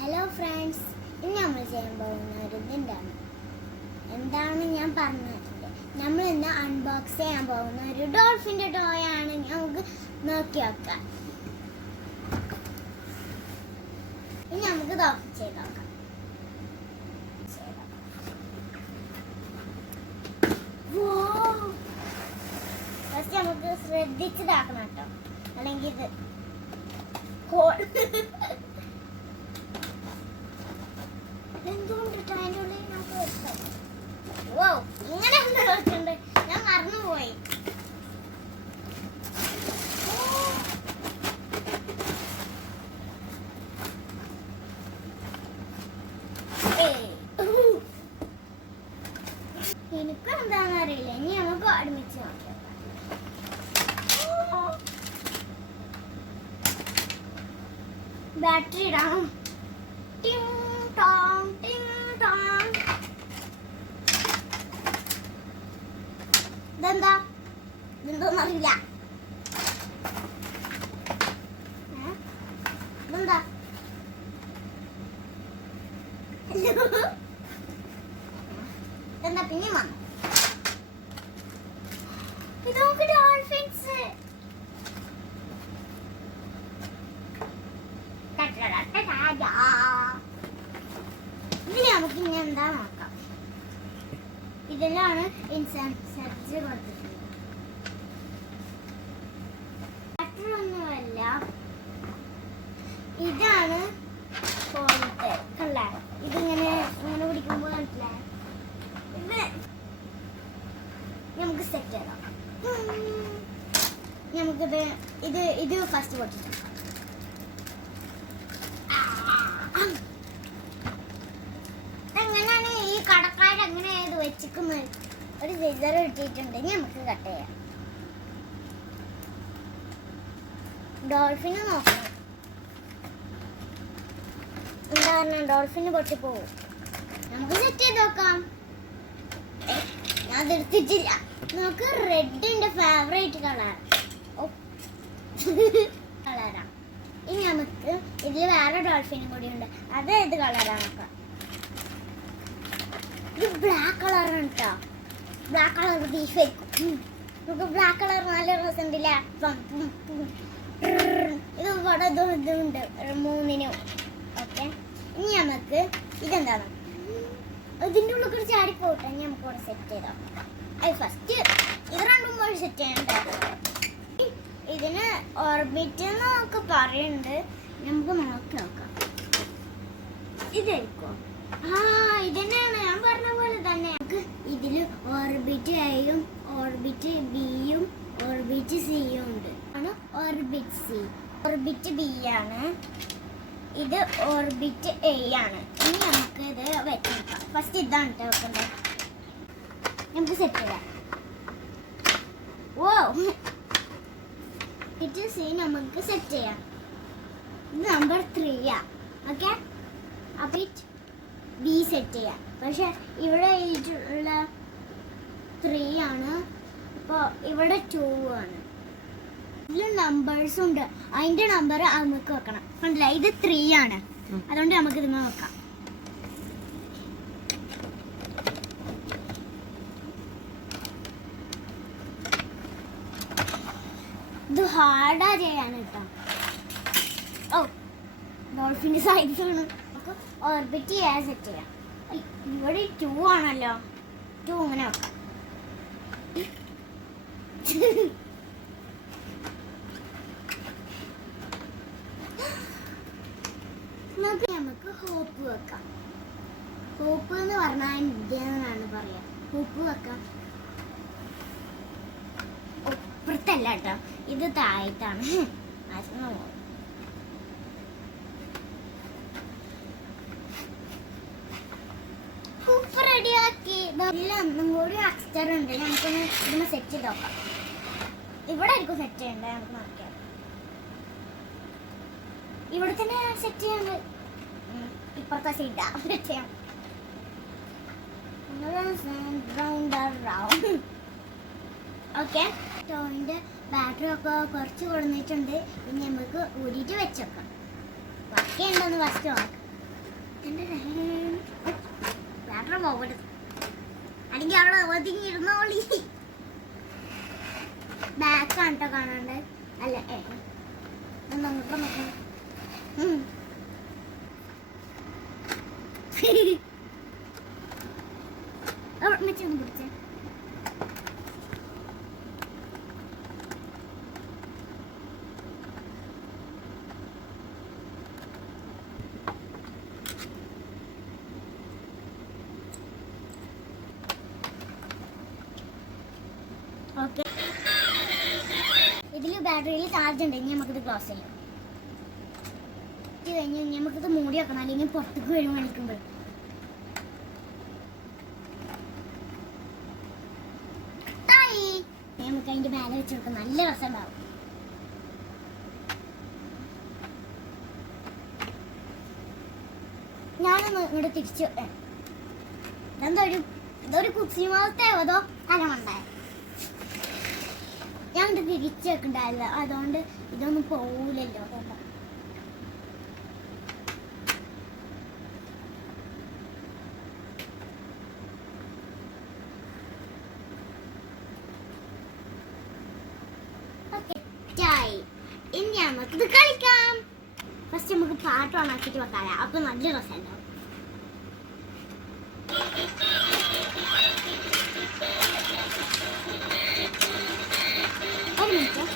Hello friends, ഇന്ന് നമ്മൾ ചെയ്യാൻ പോകുന്ന ഒരു എന്താണ് ഞാൻ പറഞ്ഞിട്ടുണ്ട്. നമ്മൾ ഇന്ന് അൺബോക്സ് ചെയ്യാൻ പോകുന്ന ഒരു ഡോൾഫിൻ്റെ ടോയ് ആണ്. നമുക്ക് നോക്കി നോക്കാം. ഇനി നമുക്ക് ചെയ്ത് നോക്കാം. ഫസ്റ്റ് നമുക്ക് ശ്രദ്ധിച്ചിതാക്കണം കേട്ടോ, അല്ലെങ്കിൽ ഇത് ഇങ്ങനെ വെക്കണ്ട്. ഞാൻ മറന്നുപോയി. എനിക്കും എന്താണെന്ന് അറിയില്ല. ഇനി നമുക്ക് ഒരുമിച്ച് നോക്കിയാൽ ബാറ്ററി ഇടാം. ഇതെന്തോന്നറിയില്ല. ഇതെന്താ ഇതെന്താ പിന്നെ വന്നു. ഇത് നമുക്ക് ഡോൾഫിൻസ്. ഇതിന് നമുക്ക് ഇനി എന്താ നോക്കാം. ഇതിലാണ് ഇൻസെൻസ് കൊടുത്തിട്ടുള്ളത്. ഒന്നുമല്ല, ഇതാണ് പോലത്തെ കണ്ട. ഇതിങ്ങനെ ഇങ്ങനെ പിടിക്കുമ്പോൾ മനസ്സിലായ ഇത് നമുക്ക് സെറ്റ് ചെയ്താം. നമുക്കിത് ഇത് ഫസ്റ്റ് പൊട്ടിച്ചു. എങ്ങനെയാണ് ഈ കടക്കാട് എങ്ങനെ ഇത് വെച്ചിക്കുന്നത്? ഒരു സിസർ കിട്ടിയിട്ടുണ്ടെങ്കിൽ നമുക്ക് കട്ട് ചെയ്യാം. ഡോൾഫിനെ നോക്കണം. എന്താ പറഞ്ഞ ഡോൾഫിന് പൊട്ടിപ്പോവും. നമുക്ക് സെറ്റ് ചെയ്ത് നോക്കാം. ഞാൻ അതെടുത്തിട്ടില്ല. നമുക്ക് റെഡിന്റെ ഫേവറേറ്റ് കളർ കളറാണ്. ഇനി നമുക്ക് ഇതിൽ വേറെ ഡോൾഫിനും കൂടി ഉണ്ട്. അത് ഏത് കളറാണ് നോക്കാം. ഇത് ബ്ലാക്ക് കളറാണ് കേട്ടോ. ബ്ലാക്ക് കളർ ബീഫ് വെക്കും. നമുക്ക് ബ്ലാക്ക് കളർ നല്ല രസമുണ്ടല്ല. ഇത് ഇവിടെ ഇതുണ്ട് മൂന്നിനും. ഓക്കെ, ഇനി നമുക്ക് ഇതെന്താണ് ഇതിൻ്റെ ഉള്ളിൽ കൂടി ചാടിപ്പോട്ടെ. ഇനി നമുക്ക് ഇവിടെ സെറ്റ് ചെയ്താൽ ഫസ്റ്റ് ഇത് രണ്ടും കൂടി സെറ്റ് ചെയ്യണ്ട. ഇതിന് ഓർബിറ്റ് എന്നൊക്കെ പറയുന്നുണ്ട്. നമുക്ക് നോക്കി നോക്കാം. ഇതായിരിക്കും. ഇതന്നെയാണ് ഞാൻ പറഞ്ഞ പോലെ തന്നെ. നമുക്ക് ഇതിൽ ഓർബിറ്റ് എയും ഓർബിറ്റ് ബിയും ഓർബിറ്റ് സിയും ഉണ്ട്. ഓർബിറ്റ് സി, ഓർബിറ്റ് ബി ആണ്. ഇത് ഓർബിറ്റ് എ ആണ്. ഇനി നമുക്ക് ഇത് വെച്ചെടുക്കാം. ഫസ്റ്റ് ഇതാണ് കേട്ടോ വെക്കേണ്ടത്. നമുക്ക് സെറ്റ് ചെയ്യാം. ഓർബിറ്റ് സി നമുക്ക് സെറ്റ് ചെയ്യാം. ഇത് നമ്പർ 3 ആ. ഓക്കെ, ഓർബിറ്റ് ബി സെറ്റ് ചെയ്യാം. പക്ഷെ ഇവിടെ ഉള്ള 3 ആണ്. അപ്പോൾ ഇവിടെ 2 ആണ്. ഇതിൽ നമ്പേഴ്സ് ഉണ്ട്. അതിന്റെ നമ്പർ നമുക്ക് വെക്കണം. കണ്ടില്ല, ഇത് 3 ആണ്. അതുകൊണ്ട് നമുക്ക് ഇതിന് വെക്കാം. ഇത് ഹാർഡാ ചെയ്യാൻ കേട്ടോ. ഡോൾഫിന്റെ സൈസാണ്. നമുക്ക് ഓർബിറ്റ് ചെയ്യാൻ സെറ്റ് ചെയ്യാം. ഇവിടെ 2 ആണല്ലോ. 2 ഇങ്ങനെ വെക്കാം. നമുക്ക് ഹോപ്പ് വെക്കാം. ഹോപ്പ് എന്ന് പറഞ്ഞാൽ ഇന്ത്യന്നാണ് പറയാ. ഹോപ്പ് വെക്കാം. ഇപ്പുറത്തല്ല കേട്ടോ, ഇത് താഴത്താണ്. ഹോപ്പ് റെഡിയാക്കി. ഒന്നും കൂടി അക്സ്റ്റർ ഉണ്ട്. നമുക്കൊന്ന് ഇതിന് സെറ്റ് ചെയ്ത് നോക്കാം. ഇവിടെ ആയിരിക്കും സെറ്റ് ചെയ്യണ്ടേ. നമുക്ക് നോക്കാം. ഇവിടെ തന്നെ സെറ്റ് ചെയ്യാൻ. ഇപ്പുറത്തെ സൈഡാ സെറ്റ് ചെയ്യാം. ഓക്കെ, ടോയിൻ്റെ ബാറ്ററി ഒക്കെ കുറച്ച് കൊടുത്തിട്ടുണ്ട്. ഇനി നമുക്ക് ഊരിയിട്ട് വെച്ചേക്കാം. വർക്ക് ഉണ്ടോന്ന് ഫസ്റ്റ് നോക്കാം. ബാറ്ററി പോകരുത്, അല്ലെങ്കിൽ അവിടെ ഒതുങ്ങിയിരുന്നോളി. ബാക്കാണ് കേട്ടോ കാണാണ്ട്. അല്ല നമുക്ക് നോക്കാം. മെച്ചൊന്ന് പിടിച്ചേ. ഓക്കെ, ഇതിൽ ബാറ്ററിയിൽ ചാർജ് ഉണ്ട്. ഇനി നമുക്കിത് ക്ലോസ് ചെയ്യാം. ഇത് കഴിഞ്ഞ് നമുക്കിത് മൂടി വെക്കണം, അല്ലെങ്കിൽ പുറത്തേക്ക് വരും കളിക്കുമ്പോൾ. നമുക്ക് അതിന്റെ മേലെ വെച്ച് കൊടുക്കാം, നല്ല രസം ഉണ്ടാവും. ഞാനൊന്ന് ഇങ്ങോട്ട് തിരിച്ച് ഇതൊരു കുസി മാസത്തെ അതോ അരമുണ്ടായ ഞാൻ ഇത് തിരിച്ചു വെക്കണ്ടായില്ല, അതുകൊണ്ട് ഇതൊന്നും പോവില്ലല്ലോ. ഇനി നമുക്കിത് കളിക്കാം. ഫസ്റ്റ് നമുക്ക് പാട്ട് ഓണാക്കിട്ട് വെക്കാം, അപ്പൊ നല്ല രസമുണ്ടാവും. ഒരു മിനിറ്റ്.